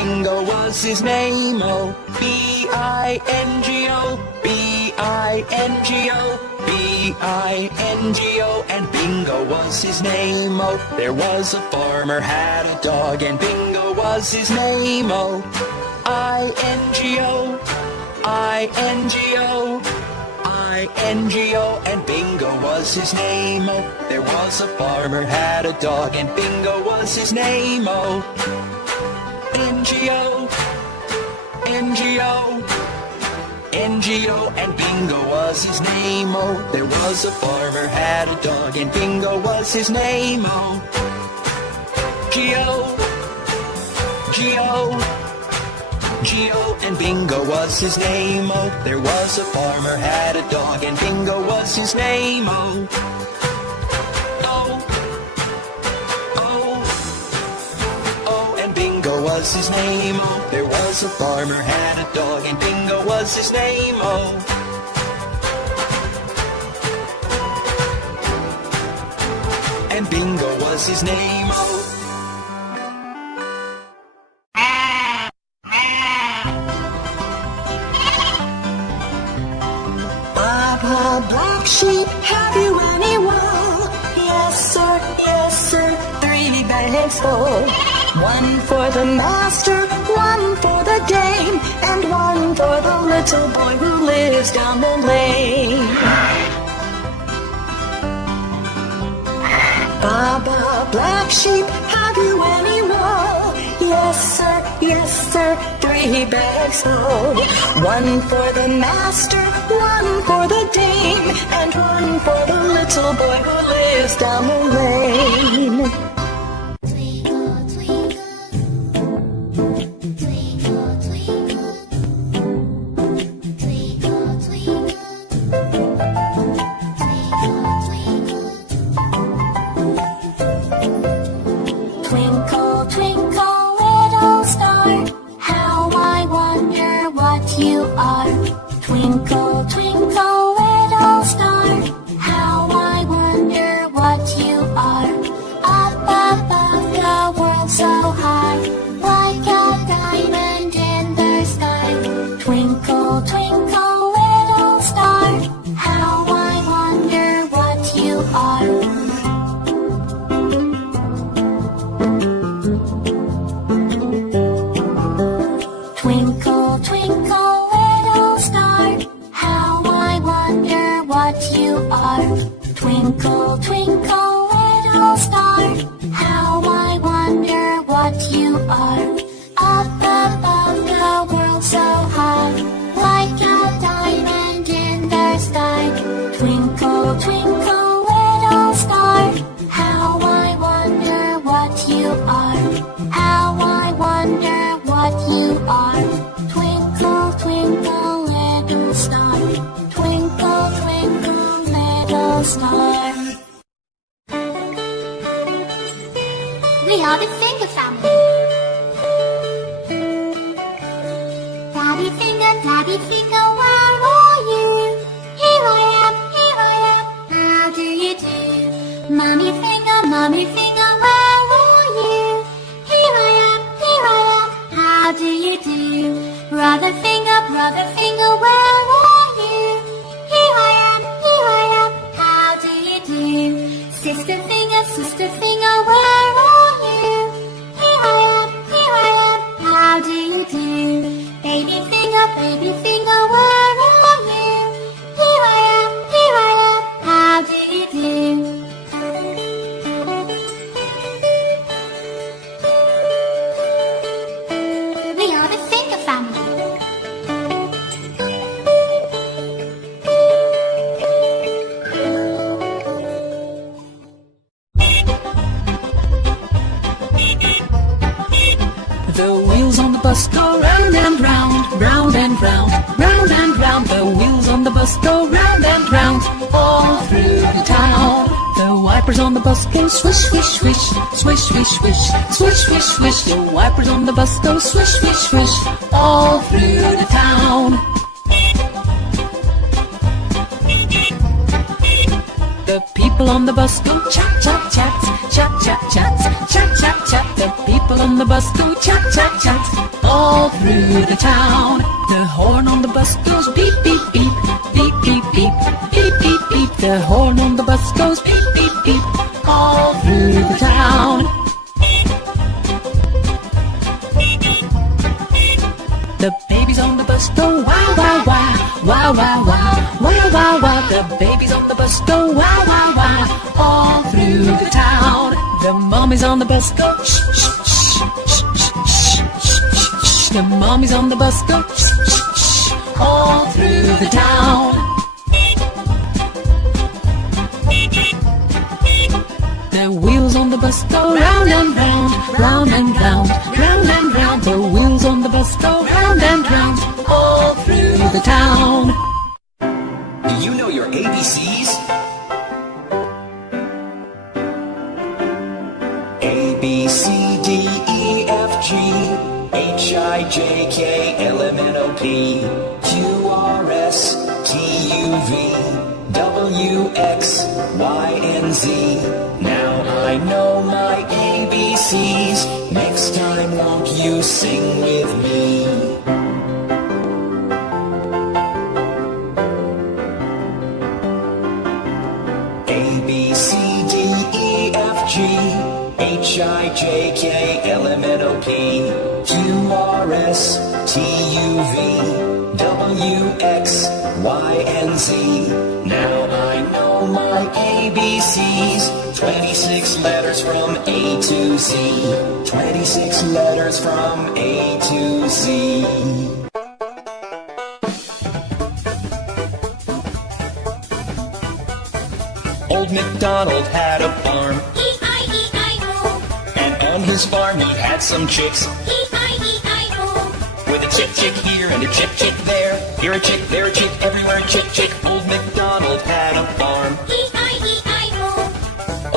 Bingo was his name, oh. B-I-N-G-O, B-I-N-G-O, B-I-N-G-O, and Bingo was his name, oh. There was a farmer had a dog, and Bingo was his name, oh. I-N-G-O, I-N-G-O, I-N-G-O, and Bingo was his name, oh. There was a farmer had a dog, and Bingo was his name, oh. N-G-O, N-G-O, N-G-O, and Bingo was his name, oh. There was a farmer had a dog, and Bingo was his name, oh. G-O, G-O, G-O, and Bingo was his name, oh. There was a farmer had a dog, and Bingo was his name, oh. Was his name, oh. There was a farmer had a dog, and Bingo was his name, oh. And Bingo was his name, oh. Papa Black Sheep, have you any wool? Yes sir, 3 bags full. 1 for the master, 1 for the dame, and 1 for the little boy who lives down the lane. Baba Black Sheep, have you any wool? Yes sir, 3 bags full. 1 for the master, 1 for the dame, and 1 for the little boy who lives down the lane. Twinkle, twinkle, little star, how I wonder what you are. Twinkle, twinkle, little star, how I wonder what you are. Up above the world so high, like a diamond in the sky. Twinkle, twinkle, little star, how I wonder what you are. Twinkle, twinkle, little star, how I wonder what you are. Twinkle, twinkle, little star, how I wonder what you are. Up above the world so high, like a diamond in the sky. Twinkle, twinkle, little star, how I wonder what you are. How I wonder what you are. Twinkle, twinkle, little star. Twinkle, twinkle, little star. We are the Finger family. Daddy Finger, where are you? Here I am, how do you do? Mommy Finger, where are you? Here I am, how do you do? Brother Finger, where are you? Here I am, how do you do? Sister Finger, where are you? Here I am, how do you do? Baby Finger, where are you? Here I am, how do you do? We are the Finger family. The wheels on the bus go round and round, round and round, round and round. The wheels on the bus go round and round, all through the town. The wipers on the bus go swish, swish, swish, swish, swish, swish, swish, swish, swish. The wipers on the bus go swish, swish, swish, all through the town. The people on the bus go chat, chat, chat, chat, chat, chat, chat, chat, chat. The people on the bus go chat, chat, chat, through the town. The horn on the bus goes beep, beep, beep, beep, beep, beep, beep, beep, beep. The horn on the bus goes beep, beep, beep, all through the town. The babies on the bus go wow, wow, wow, wow, wow, wow, wow, wow, wow. The babies on the bus go wow, wow, wow, all through the town. The mommies on the bus go shh, shh, shh, shh, shh, shh, shh. The mommies on the bus go shh, shh, shh, all through the town. The wheels on the bus go round and round, round and round, round and round. The wheels on the bus go round and round, all through the town. Do you know your ABCs? A, B, C, D, E, F, G, H, I, J, K, L, M, N, O, P, Q, R, S, T, U, V, W, X, Y, and Z. Now I know my ABCs. Next time won't you sing with me? A, B, C, D, E, F, G, H, I, J, K, L, M, N, O, P, Q, R, S, T, U, V, W, X, Y, and Z. Now I know my ABCs. 26 letters from A to Z. 26 letters from A to Z. Old Macdonald had a farm, E-I-E-I-O, and on his farm he had some chicks. E-I-E-I-O, With a chick chick here and a chick chick there, here a chick, there a chick, everywhere a chick chick. Old Macdonald had a farm. E-I-E-I-O,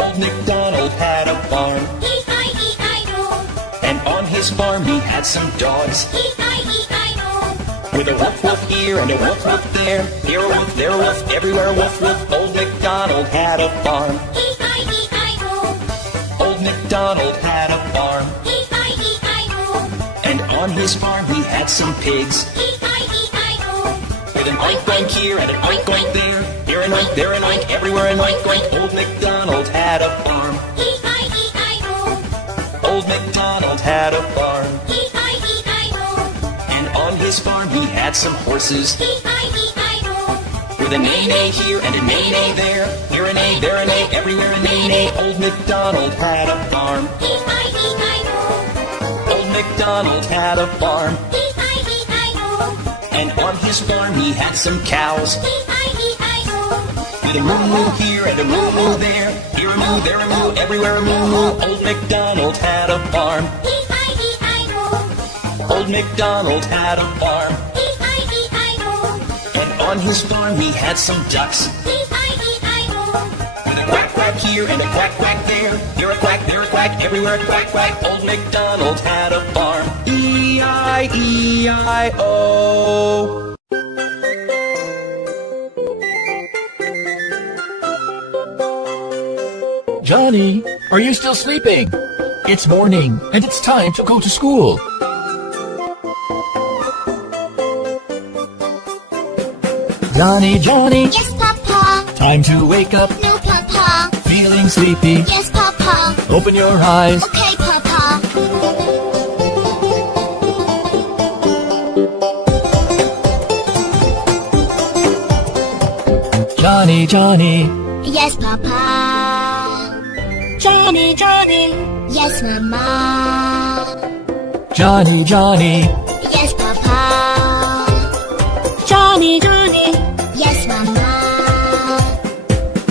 Old Macdonald had a farm, E-I-E-I-O, and on his farm he had some dogs. E-I-E-I-O, With a woof woof here and a woof woof there, here a woof, there a woof, everywhere a woof woof. Old Macdonald had a farm. E-I-E-I-O, Old Macdonald had a farm, E-I-E-I-O, and on his farm he had some pigs. E-I-E-I-O, With an oink oink here and an oink oink there, here an oink, there an oink, everywhere an oink oink. Old Macdonald had a farm. E-I-E-I-O, Old Macdonald had a farm, E-I-E-I-O, and on his farm he had some horses. E-I-E-I-O, With a neigh-neigh here and a neigh-neigh there, here a neigh, there a neigh, everywhere a neigh-neigh. Old Macdonald had a farm. E-I-E-I-O, Old Macdonald had a farm, E-I-E-I-O, and on his farm he had some cows. E-I-E-I-O, With a moo-moo here and a moo-moo there, here a moo, there a moo, everywhere a moo-moo. Old Macdonald had a farm. E-I-E-I-O, Old Macdonald had a farm, E-I-E-I-O, and on his farm he had some ducks. E-I-E-I-O, With a quack quack here and a quack quack there, here a quack, there a quack, everywhere a quack quack. Old Macdonald had a farm. E-I-E-I-O. Johnny, are you still sleeping? It's morning, and it's time to go to school. Johnny, Johnny, yes, Papa, time to wake up. no, Papa, Feeling sleepy? yes, Papa, Open your eyes. okay, Papa, Johnny, Johnny, yes, Papa, Johnny, Johnny, yes, Mama, Johnny, Johnny, yes, Papa, Johnny, Johnny, yes, Mama,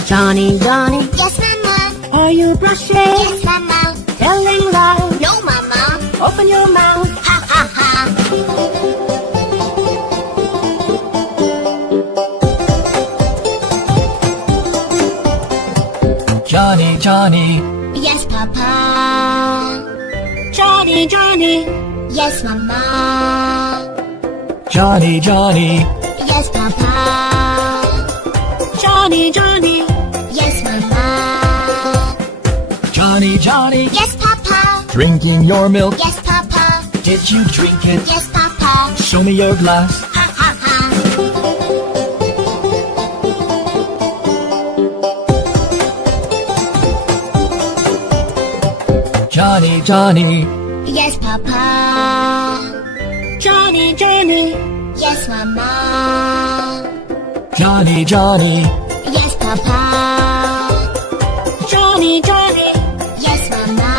Johnny, Johnny, yes, Mama, are you brushing? Yes, Mama, telling loud, no, Mama, open your mouth, ha, ha, ha. Johnny, Johnny, Yes, Papa. Johnny, Johnny. Yes, Mama. Johnny, Johnny, Yes, Papa. Johnny, Johnny. Yes, Mama. Johnny, Johnny, Yes, Papa. drinking your milk. Yes, Papa. it, you drink it. Yes, Papa. Show me your glass. Ha ha ha. Johnny, Johnny. Yes, Papa. Johnny, Johnny. Yes, Mama. Johnny, Johnny. Yes, Papa. Johnny, Johnny. Yes, Mama.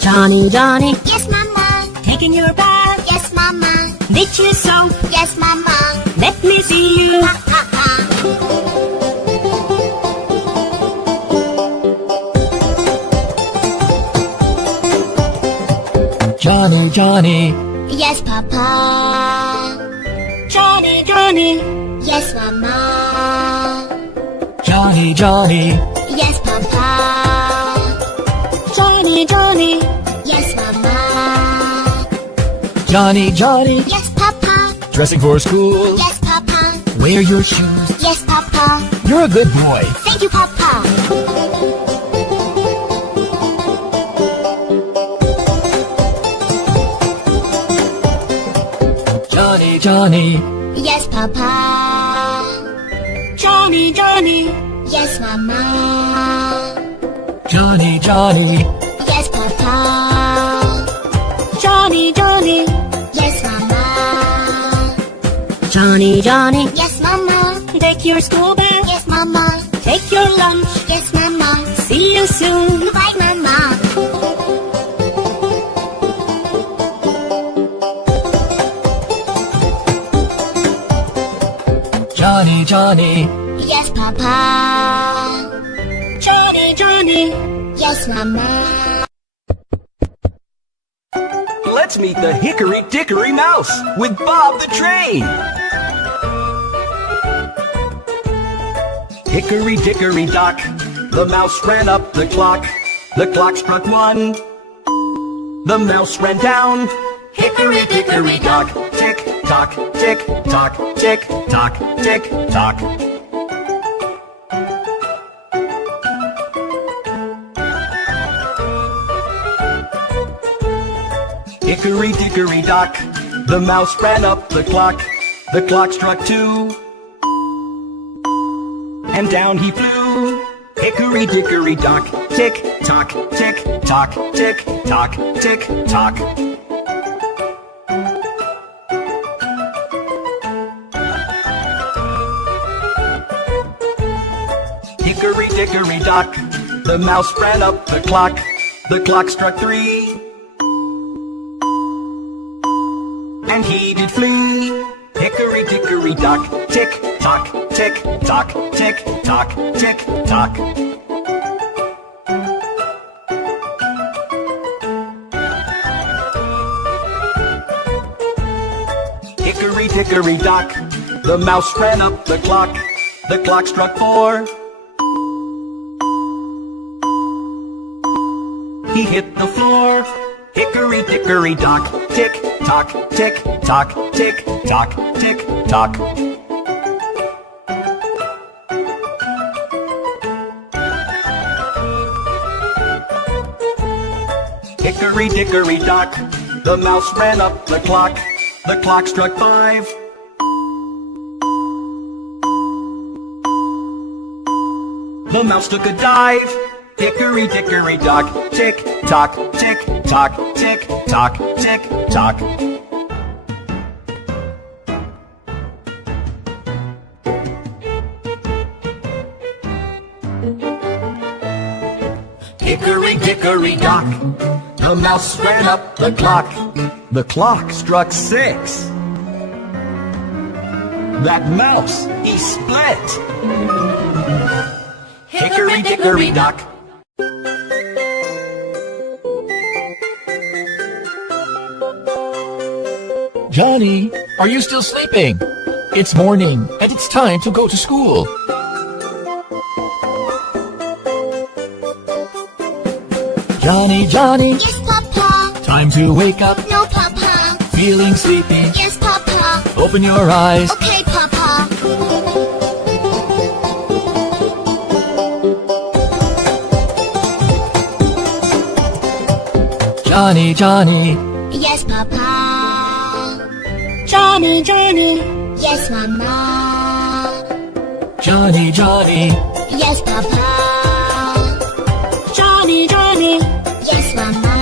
Johnny, Johnny. Yes, Mama. Taking your bath. Yes, Mama. Ditch your soap. Yes, Mama. Let me see you. Ha ha ha. Johnny, Johnny. Yes, Papa. Johnny, Johnny. Yes, Mama. Johnny, Johnny. Yes, Papa. Johnny, Johnny. Yes, Mama. Johnny, Johnny. Yes, Papa. Dressing for school. Yes, Papa. Wear your shoes. Yes, Papa. You're a good boy. Thank you, Papa. Johnny, Johnny. Yes, Papa. Johnny, Johnny. Yes, Mama. Johnny, Johnny. Yes, Papa. Johnny, Johnny. Yes, Mama. Johnny, Johnny. Yes, Mama. Take your school bag. Yes, Mama. Take your lunch. Yes, Mama. See you soon. Goodbye, Mama. Johnny, Johnny. Yes, Papa. Johnny, Johnny. Yes, Mama. Let's meet the Hickory Dickory Mouse with Bob the Train. Hickory Dickory Dock, the mouse ran up the clock. The clock struck one, the mouse ran down. Hickory Dickory Dock, tick tock, tick tock, tick tock, tick tock. Hickory Dickory Dock, the mouse ran up the clock. The clock struck two, and down he flew. Hickory Dickory Dock, tick tock, tick tock, tick tock, tick tock. Hickory Dickory Dock, the mouse ran up the clock. The clock struck three, and he did flee. Hickory Dickory Dock, tick tock, tick tock, tick tock, tick tock. Hickory Dickory Dock, the mouse ran up the clock. The clock struck four. He hit the floor. Hickory Dickory Dock, tick tock, tick tock, tick tock, tick tock. Hickory Dickory Dock, the mouse ran up the clock. The clock struck five. The mouse took a dive. Hickory Dickory Dock, tick tock, tick tock, tick tock, tick tock. Hickory Dickory Dock, the mouse ran up the clock. The clock struck six. That mouse, he split. Hickory Dickory Dock. Johnny, are you still sleeping? It's morning, and it's time to go to school. Johnny, Johnny, Yes, Papa. time to wake up. No, Papa. Feeling sleepy? Yes, Papa. Open your eyes. Okay, Papa. Johnny, Johnny, Yes, Papa. Johny, Johny. Yes, Mama. Johnny, Johnny, Yes, Papa. Johny, Johny. Yes, Mama.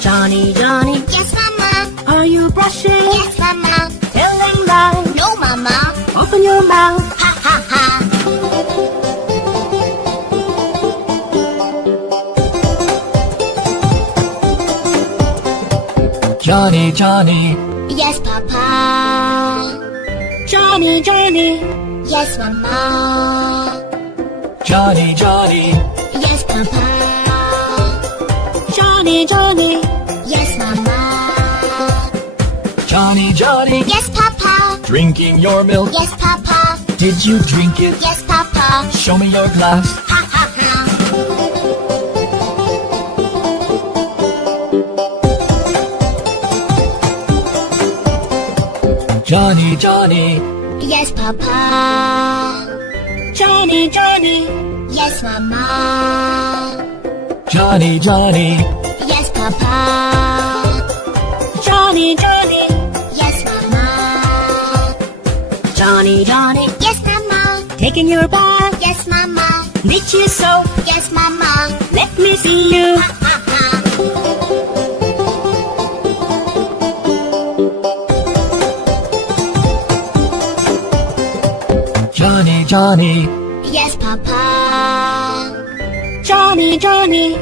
Johny, Johny. Yes, Mama. Are you brushing? Yes, Mama. Telling lies? No, Mama. Open your mouth. Ha ha ha. Johnny, Johnny, Yes, Papa. Johnny, Johnny. Yes, Mama. Johnny, Johnny, Yes, Papa. Johnny, Johnny. Yes, Mama. Johnny, Johnny, Yes, Papa. drinking your milk. Yes, Papa. Did you drink it? Yes, Papa. Show me your glass. Ha ha ha. Johnny, Johnny, Yes, Papa. Johnny, Johnny. Yes, Mama. Johnny, Johnny, Yes, Papa. Johnny, Johnny. Yes, Mama. Johnny, Johnny. Yes, Mama. Taking your bath. Yes, Mama. Did you soap? Yes, Mama. Let me see you. Ha ha ha. Johnny, Johnny, Yes, Papa. Johnny, Johnny.